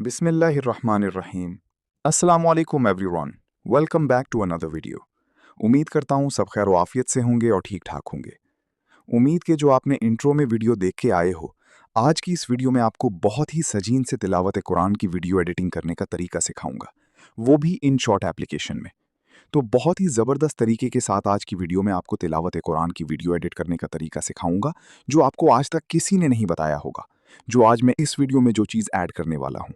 बिस्मिल्लाहिर्रहमानिर्रहीम। अस्सलाम वालेकुम everyone. Welcome back to another video. उम्मीद करता हूँ सब खैर आफियत से होंगे और ठीक ठाक होंगे। उम्मीद के जो आपने इंट्रो में वीडियो देख के आए हो, आज की इस वीडियो में आपको बहुत ही सजीन से तिलावत कुरान की वीडियो एडिटिंग करने का तरीका सिखाऊंगा, वो भी इन शॉर्ट एप्लीकेशन में। तो बहुत ही ज़बरदस्त तरीके के साथ आज की वीडियो में आपको तिलावत कुरान की वीडियो एडिट करने का तरीका सिखाऊंगा, जो आपको आज तक किसी ने नहीं बताया होगा। जो आज मैं इस वीडियो में जो चीज़ ऐड करने वाला हूँ,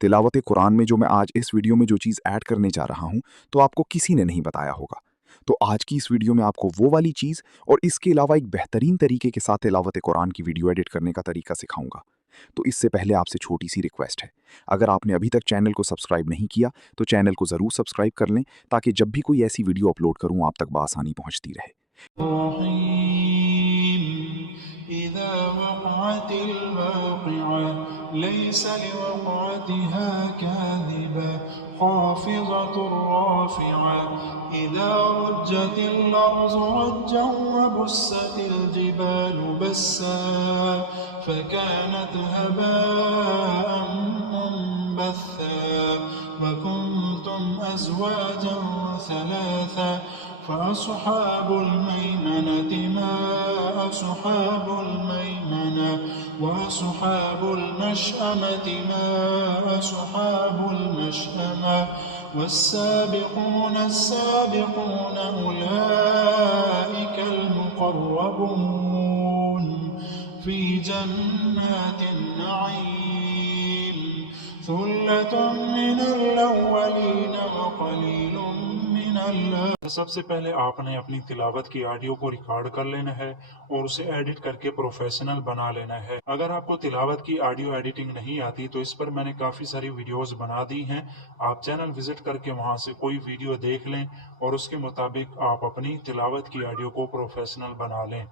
तिलावत कुरान में जो मैं आज इस वीडियो में जो चीज़ ऐड करने जा रहा हूँ, तो आपको किसी ने नहीं बताया होगा। तो आज की इस वीडियो में आपको वो वाली चीज़ और इसके अलावा एक बेहतरीन तरीके के साथ तिलावत कुरान की वीडियो एडिट करने का तरीका सिखाऊंगा। तो इससे पहले आपसे छोटी सी रिक्वेस्ट है, अगर आपने अभी तक चैनल को सब्सक्राइब नहीं किया तो चैनल को ज़रूर सब्सक्राइब कर लें, ताकि जब भी कोई ऐसी वीडियो अपलोड करूँ आप तक बआसानी पहुँचती रहे। إذا وقعت الواقعة ليس لوقعتها كاذبة خافضة رافعة إذا رجت الأرض رجا وبست الجبال بسا فكانت هباء منبثا وكنتم أزواجا ثلاثا فأصحاب الميمنة ما أصحاب الميمنة وأصحاب المشأمة ما أصحاب المشأمة والسابقون السابقون أولئك المقربون في جنات النعيم ثلة من الأولين وقليل من الآخرين. سب سے پہلے آپ نے اپنی تلاوت کی آڈیو کو ریکارڈ کر لینا ہے اور اسے ایڈٹ کر کے پروفیشنل بنا لینا ہے۔ اگر آپ کو تلاوت کی آڈیو ایڈیٹنگ نہیں آتی تو اس پر میں نے کافی ساری ویڈیوز بنا دی ہیں، آپ چینل وزٹ کر کے وہاں سے کوئی ویڈیو دیکھ لیں اور اس کے مطابق آپ اپنی تلاوت کی آڈیو کو پروفیشنل بنا لیں۔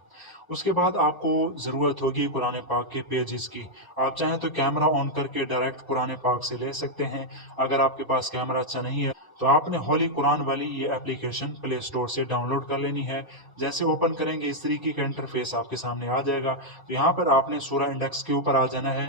اس کے بعد آپ کو ضرورت ہوگی قرآن پاک کے پیجز کی۔ آپ چاہیں تو کیمرہ آن کر کے ڈائریکٹ قرآن پاک سے لے سکتے ہیں، اگر آپ کے پاس کیمرہ اچھا نہیں ہے تو آپ نے ہولی قرآن والی یہ اپلیکیشن پلے اسٹور سے ڈاؤن لوڈ کر لینی ہے۔ جیسے اوپن کریں گے اس طریقے کا انٹرفیس آپ کے سامنے آ جائے گا، تو یہاں پر آپ نے سورہ انڈیکس کے اوپر آ جانا ہے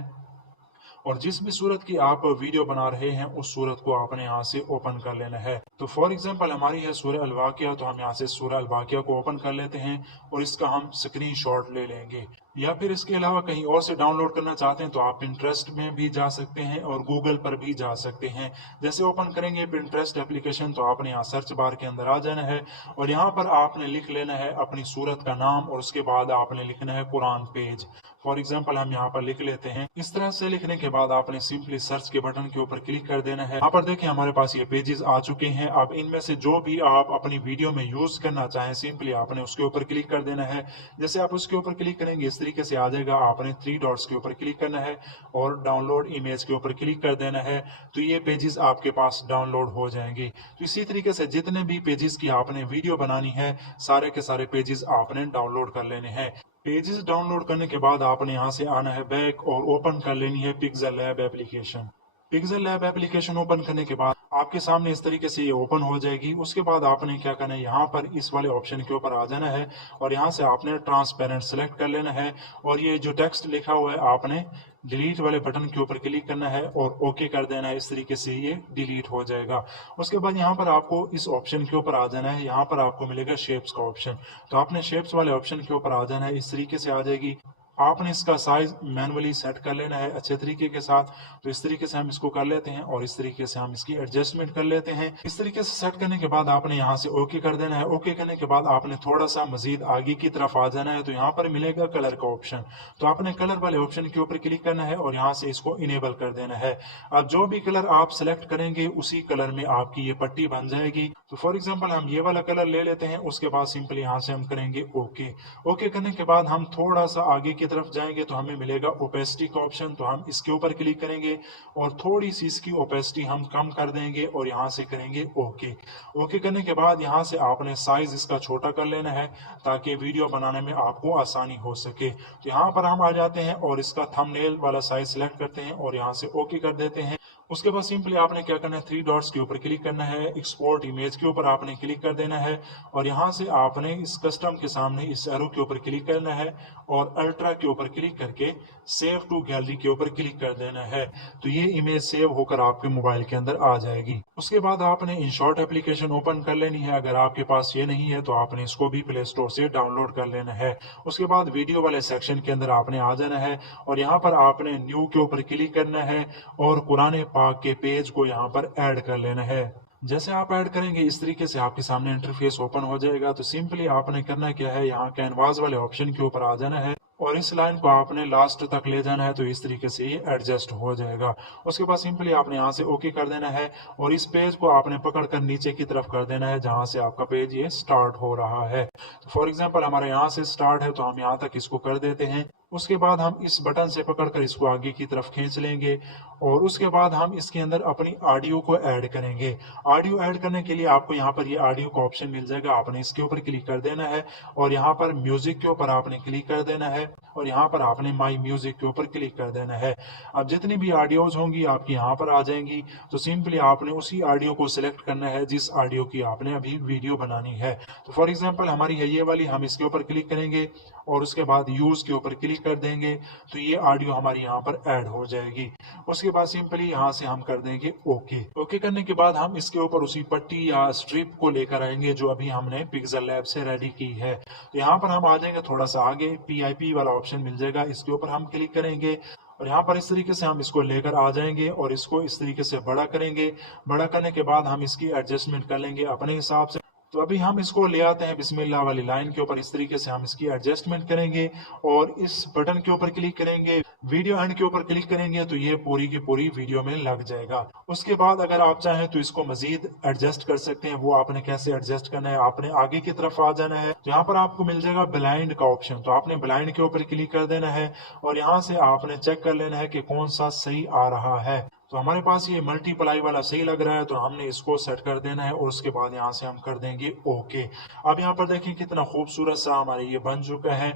اور جس بھی صورت کی آپ ویڈیو بنا رہے ہیں اس صورت کو آپ نے یہاں سے اوپن کر لینا ہے۔ تو فار ایگزامپل ہماری ہے سورہ الواقعہ، تو ہم یہاں سے سورہ الواقعہ کو اوپن کر لیتے ہیں اور اس کا ہم اسکرین شاٹ لے لیں گے۔ یا پھر اس کے علاوہ کہیں اور سے ڈاؤن لوڈ کرنا چاہتے ہیں تو آپ پنٹریسٹ میں بھی جا سکتے ہیں اور گوگل پر بھی جا سکتے ہیں۔ جیسے اوپن کریں گے پنٹریسٹ اپلیکیشن تو آپ نے یہاں سرچ بار کے اندر آ جانا ہے اور یہاں پر آپ نے لکھ لینا ہے اپنی صورت کا نام اور اس کے بعد آپ نے لکھنا ہے قرآن پیج۔ فار ایگزامپل ہم یہاں پر لکھ لیتے ہیں۔ اس طرح سے لکھنے کے بعد آپ نے سمپلی سرچ کے بٹن کے اوپر کلک کر دینا ہے۔ یہاں پر دیکھیں ہمارے پاس یہ پیجز آ چکے ہیں۔ اب ان میں سے جو بھی آپ اپنی ویڈیو میں یوز کرنا چاہیں سمپلی آپ نے اس کے اوپر کلک کر دینا ہے۔ جیسے آپ اس کے اوپر کلک کریں گے اس طریقے سے آ جائے گا، آپ نے 3 ڈاٹس کے اوپر کلک کرنا ہے اور ڈاؤن لوڈ امیج کے اوپر کلک کر دینا ہے، تو یہ پیجز آپ کے پاس ڈاؤن لوڈ ہو جائیں گے۔ تو اسی طریقے سے جتنے بھی پیجز کی آپ نے ویڈیو بنانی ہے سارے کے سارے پیجز آپ نے ڈاؤن لوڈ کر لینے ہیں۔ پیجز ڈاؤن لوڈ کرنے کے بعد آپ نے یہاں سے آنا ہے بیک اور اوپن کر لینی ہے pixel lab application. Pixel lab application open کرنے کے بعد آپ کے سامنے اس طریقے سے یہ اوپن ہو جائے گی۔ اس کے بعد آپ نے کیا کرنا ہے، یہاں پر اس والے آپشن کے اوپر آ جانا ہے اور یہاں سے آپ نے ٹرانسپیرنٹ سلیکٹ کر لینا ہے اور یہ جو ٹیکسٹ لکھا ہوا ہے آپ نے ڈیلیٹ والے بٹن کے اوپر کلک کرنا ہے اور اوکے کر دینا ہے۔ اس طریقے سے یہ ڈیلیٹ ہو جائے گا۔ اس کے بعد یہاں پر آپ کو اس آپشن کے اوپر آ جانا ہے، یہاں پر آپ کو ملے گا شیپس کا آپشن، تو آپ نے شیپس والے آپشن کے اوپر آ جانا ہے۔ اس طریقے سے آ جائے گی۔ آپ نے اس کا سائز مینولی سیٹ کر لینا ہے اچھے طریقے کے ساتھ، تو اس طریقے سے ہم اس کو کر لیتے ہیں اور اس طریقے سے ہم اس کی ایڈجسٹمنٹ کر لیتے ہیں۔ اس طریقے سے سیٹ کرنے کے بعد آپ نے یہاں سے اوکے کر دینا ہے۔ اوکے کرنے کے بعد آپ نے تھوڑا سا مزید آگے کی طرف آ جانا ہے، تو یہاں پر ملے گا کلر کا آپشن، تو آپ نے کلر والے آپشن کے اوپر کلک کرنا ہے اور یہاں سے اس کو انیبل کر دینا ہے۔ اب جو بھی کلر آپ سلیکٹ کریں گے اسی کلر میں آپ کی یہ پٹی بن جائے گی۔ تو فار ایگزامپل ہم یہ والا کلر لے لیتے ہیں، اس کے بعد سمپلی یہاں سے ہم کریں گے اوکے۔ اوکے کرنے کے بعد ہم تھوڑا سا آگے کی طرف جائیں گے تو ہمیں ملے گا اوپیسٹی کا آپشن، تو ہم اس کے اوپر کلک کریں گے اور تھوڑی سی اس کی اوپیسٹی ہم کم کر دیں گے اور یہاں سے کریں گے اوکے۔ اوکے کرنے کے بعد یہاں سے آپ نے سائز اس کا چھوٹا کر لینا ہے تاکہ ویڈیو بنانے میں آپ کو آسانی ہو سکے۔ تو یہاں پر ہم آ جاتے ہیں اور اس کا تھم نیل والا سائز سلیکٹ کرتے ہیں اور یہاں سے اوکے کر دیتے ہیں۔ اس کے بعد سمپلی آپ نے کیا کرنا ہے، 3 ڈاٹس کے اوپر کلک کرنا ہے، ایکسپورٹ امیج کے اوپر آپ نے کلک کر دینا ہے اور یہاں سے آپ نے اس کسٹم کے سامنے اس ایرو کے اوپر کلک کرنا ہے اور الٹرا कैमरा के ऊपर क्लिक करके सेव टू गैलरी के ऊपर क्लिक कर देना है, तो ये इमेज सेव होकर आपके मोबाइल के अंदर आ जाएगी। उसके बाद आपने InShot एप्लीकेशन ओपन कर लेनी है। अगर आपके पास ये नहीं है तो आपने इसको भी प्ले स्टोर से डाउनलोड कर लेना है। उसके बाद वीडियो वाले सेक्शन के अंदर आपने आ जाना है और यहाँ पर आपने न्यू के ऊपर क्लिक करना है और कुरान पाक के पेज को यहाँ पर ऐड कर लेना है। जैसे आप ऐड करेंगे इस तरीके से आपके सामने इंटरफेस ओपन हो जाएगा। तो सिंपली आपने करना क्या है, यहाँ कैनवास वाले ऑप्शन के ऊपर आ जाना है और इस लाइन को आपने लास्ट तक ले जाना है, तो इस तरीके से ये एडजस्ट हो जाएगा। उसके बाद सिंपली आपने यहाँ से ओके कर देना है और इस पेज को आपने पकड़कर नीचे की तरफ कर देना है जहां से आपका पेज ये स्टार्ट हो रहा है। तो फॉर एग्जांपल हमारे यहाँ से स्टार्ट है तो हम यहाँ तक इसको कर देते हैं। उसके बाद हम इस बटन से पकड़कर इसको आगे की तरफ खींच लेंगे और उसके बाद हम इसके अंदर अपनी ऑडियो को ऐड करेंगे। ऑडियो ऐड करने के लिए आपको यहाँ पर ये ऑडियो का ऑप्शन मिल जाएगा, आपने इसके ऊपर क्लिक कर देना है और यहाँ पर म्यूजिक के ऊपर आपने क्लिक कर देना है और यहाँ पर आपने माई म्यूजिक के ऊपर क्लिक कर देना है। अब जितनी भी ऑडियोज होंगी आपकी यहाँ पर आ जाएंगी, तो सिंपली आपने उसी ऑडियो को सिलेक्ट करना है जिस ऑडियो की आपने अभी वीडियो बनानी है। तो फॉर एग्जांपल हमारी है ये वाली, हम इसके ऊपर क्लिक करेंगे और उसके बाद यूज के ऊपर क्लिक कर देंगे तो ये ऑडियो हमारी यहाँ पर ऐड हो जाएगी। उसके बाद सिंपली यहाँ से हम कर देंगे ओके। ओके करने के बाद हम इसके ऊपर उसी पट्टी या स्ट्रिप को लेकर आएंगे जो अभी हमने पिक्सल लैब से रेडी की है। तो यहाँ पर हम आ जाएंगे थोड़ा सा आगे, PIP वाला ऑप्शन मिल जाएगा, इसके ऊपर हम क्लिक करेंगे और यहाँ पर इस तरीके से हम इसको लेकर आ जाएंगे और इसको इस तरीके से बड़ा करेंगे। बड़ा करने के बाद हम इसकी एडजस्टमेंट कर लेंगे अपने हिसाब से। तो अभी हम इसको ले आते हैं बिस्मिल्लाह वाली लाइन के ऊपर, इस तरीके से हम इसकी एडजस्टमेंट करेंगे और इस बटन के ऊपर क्लिक करेंगे, वीडियो एंड के ऊपर क्लिक करेंगे तो ये पूरी की पूरी वीडियो में लग जाएगा। उसके बाद अगर आप चाहें तो इसको मजीद एडजस्ट कर सकते हैं। वो आपने कैसे एडजस्ट करना है, आपने आगे की तरफ आ जाना है, तो यहाँ पर आपको मिल जाएगा ब्लाइंड का ऑप्शन, तो आपने ब्लाइंड के ऊपर क्लिक कर देना है और यहाँ से आपने चेक कर लेना है कि कौन सा सही आ रहा है। तो हमारे पास ये मल्टीप्लाई वाला सही लग रहा है तो हमने इसको सेट कर देना है और उसके बाद यहाँ से हम कर देंगे ओके। अब यहाँ पर देखें कितना खूबसूरत सा हमारे ये बन चुका है।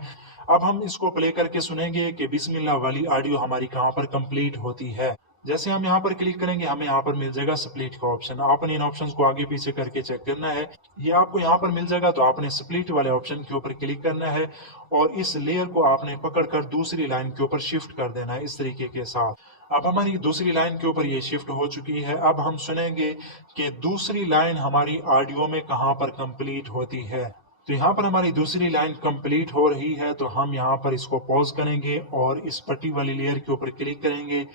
अब हम इसको प्ले करके सुनेंगे कि बिस्मिल्लाह वाली ऑडियो हमारी कहाँ पर कंप्लीट होती है। जैसे हम यहाँ पर क्लिक करेंगे हमें यहाँ पर मिल जाएगा स्प्लिट का ऑप्शन। आपने इन ऑप्शंस को आगे पीछे करके चेक करना है, ये आपको यहाँ पर मिल जाएगा। तो आपने स्प्लिट वाले ऑप्शन के ऊपर क्लिक करना है और इस लेयर को आपने पकड़कर दूसरी लाइन के ऊपर शिफ्ट कर देना है इस तरीके के साथ। अब हमारी दूसरी लाइन के ऊपर ये शिफ्ट हो चुकी है। अब हम सुनेंगे कि दूसरी लाइन हमारी ऑडियो में कहाँ पर कंप्लीट होती है। तो यहाँ पर हमारी दूसरी लाइन कंप्लीट हो रही है तो हम यहाँ पर इसको पॉज करेंगे और इस पट्टी वाली लेयर के ऊपर क्लिक करेंगे,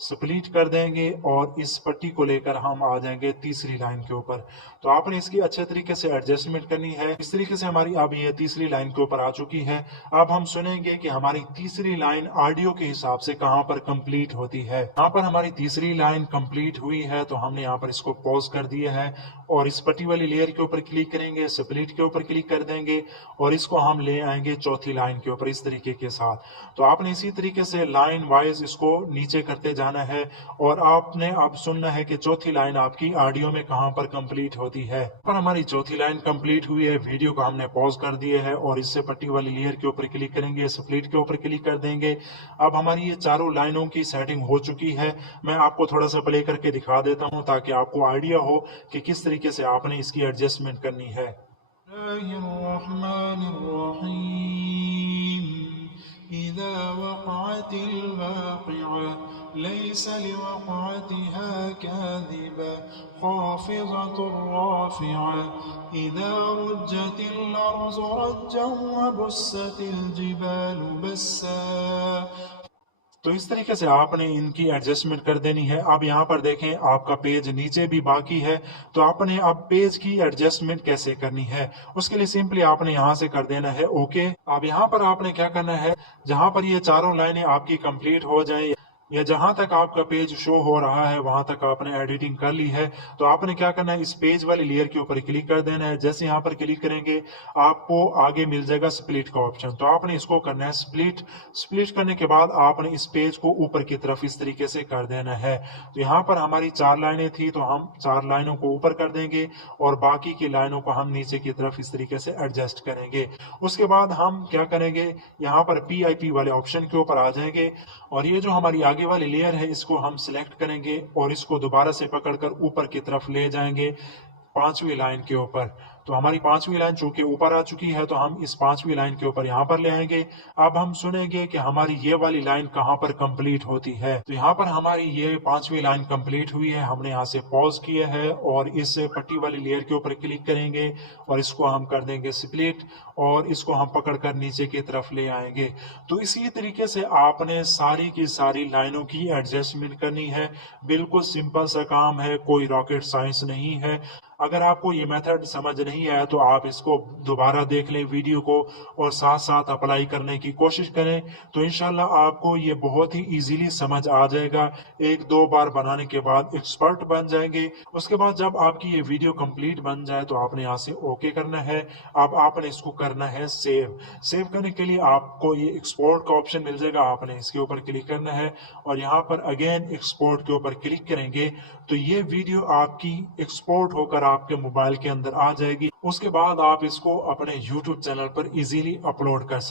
स्प्लिट कर देंगे और इस पट्टी को लेकर हम आ जाएंगे तीसरी लाइन के ऊपर। तो आपने इसकी अच्छे तरीके से एडजस्टमेंट करनी है। इस तरीके से हमारी अब ये तीसरी लाइन के ऊपर आ चुकी है। अब हम सुनेंगे कि हमारी तीसरी लाइन ऑडियो के हिसाब से कहाँ पर कंप्लीट होती है। यहाँ पर हमारी तीसरी लाइन कंप्लीट हुई है तो हमने यहाँ पर इसको पॉज कर दिया है और इस पट्टी वाली लेयर के ऊपर क्लिक करेंगे, स्प्लिट के ऊपर क्लिक कर देंगे और इसको हम ले आएंगे चौथी लाइन के ऊपर इस तरीके के साथ। तो आपने इसी तरीके से लाइन वाइज इसको नीचे करते जाना है और आपने अब सुनना है कि चौथी लाइन आपकी ऑडियो में कहां पर कंप्लीट होती है। पर हमारी चौथी लाइन कंप्लीट हुई है, वीडियो को हमने पॉज कर दिया है और इससे पट्टी वाली लेयर के ऊपर क्लिक करेंगे, स्प्लिट के ऊपर क्लिक कर देंगे। अब हमारी ये चारों लाइनों की सेटिंग हो चुकी है। मैं आपको थोड़ा सा प्ले करके दिखा देता हूं ताकि आपको आइडिया हो कि किस तरीके से आपने इसकी एडजस्टमेंट करनी है। إذا وقعت الواقعة ليس لوقعتها كاذبة خافضة رافعة إذا رجت الأرض رجا وبست الجبال بسا। तो इस तरीके से आपने इनकी एडजस्टमेंट कर देनी है। अब यहाँ पर देखें आपका पेज नीचे भी बाकी है, तो आपने अब पेज की एडजस्टमेंट कैसे करनी है उसके लिए सिंपली आपने यहाँ से कर देना है ओके। अब यहाँ पर आपने क्या करना है, जहाँ पर ये चारों लाइनें आपकी कंप्लीट हो जाए या जहां तक आपका पेज शो हो रहा है वहां तक आपने एडिटिंग कर ली है, तो आपने क्या करना है, इस पेज वाली लेयर के ऊपर क्लिक कर देना है। जैसे यहाँ पर क्लिक करेंगे आपको आगे मिल जाएगा स्प्लिट का ऑप्शन, तो आपने इसको करना है स्प्लिट। स्प्लिट करने के बाद आपने इस पेज को ऊपर की तरफ इस तरीके से कर देना है। तो यहाँ पर हमारी 4 लाइनें थी तो हम 4 लाइनों को ऊपर कर देंगे और बाकी की लाइनों को हम नीचे की तरफ इस तरीके से एडजस्ट करेंगे। उसके बाद हम क्या करेंगे, यहाँ पर PIP वाले ऑप्शन के ऊपर आ जाएंगे और ये जो हमारी आगे वाली लेयर है इसको हम सिलेक्ट करेंगे और इसको दोबारा से पकड़कर ऊपर की तरफ ले जाएंगे 5वीं लाइन के ऊपर। तो تو ہماری 5ویں لائن چونکہ اوپر آ چکی ہے تو ہم اس 5ویں لائن کے اوپر یہاں پر لے آئیں گے. اب ہم سنیں گے کہ ہماری یہ والی لائن کہاں پر کمپلیٹ ہوتی ہے. تو یہاں پر ہماری یہ 5ویں لائن کمپلیٹ ہوئی ہے. ہم نے یہاں سے پوز کیا ہے اور اس پٹی والی لیئر کے اوپر کلک کریں گے اور اس کو ہم کر دیں گے سپلٹ اور اس کو ہم پکڑ کر نیچے کی طرف لے آئیں گے. تو اسی طریقے سے آپ نے ساری کی ساری لائنوں کی ایڈجسٹمنٹ کرنی ہے. بالکل سمپل سا کام ہے, کوئی راکٹ سائنس نہیں ہے. اگر آپ کو یہ میتھڈ سمجھ نہیں آیا تو آپ اس کو دوبارہ دیکھ لیں ویڈیو کو اور ساتھ ساتھ اپلائی کرنے کی کوشش کریں تو انشاءاللہ آپ کو یہ بہت ہی ایزیلی سمجھ آ جائے گا. ایک دو بار بنانے کے بعد ایکسپرٹ بن جائیں گے. اس کے بعد جب آپ کی یہ ویڈیو کمپلیٹ بن جائے تو آپ نے یہاں سے اوکے کرنا ہے. اب آپ نے اس کو کرنا ہے سیو کرنے کے لیے آپ کو یہ ایکسپورٹ کا آپشن مل جائے گا. آپ نے اس کے اوپر کلک کرنا ہے اور یہاں پر اگین ایکسپورٹ کے اوپر کلک کریں گے تو یہ ویڈیو آپ کی ایکسپورٹ ہو کر آپ کے موبائل کے اندر آ جائے گی. اس کے بعد آپ اس کو اپنے یوٹیوب چینل پر ایزیلی اپلوڈ کر سکتے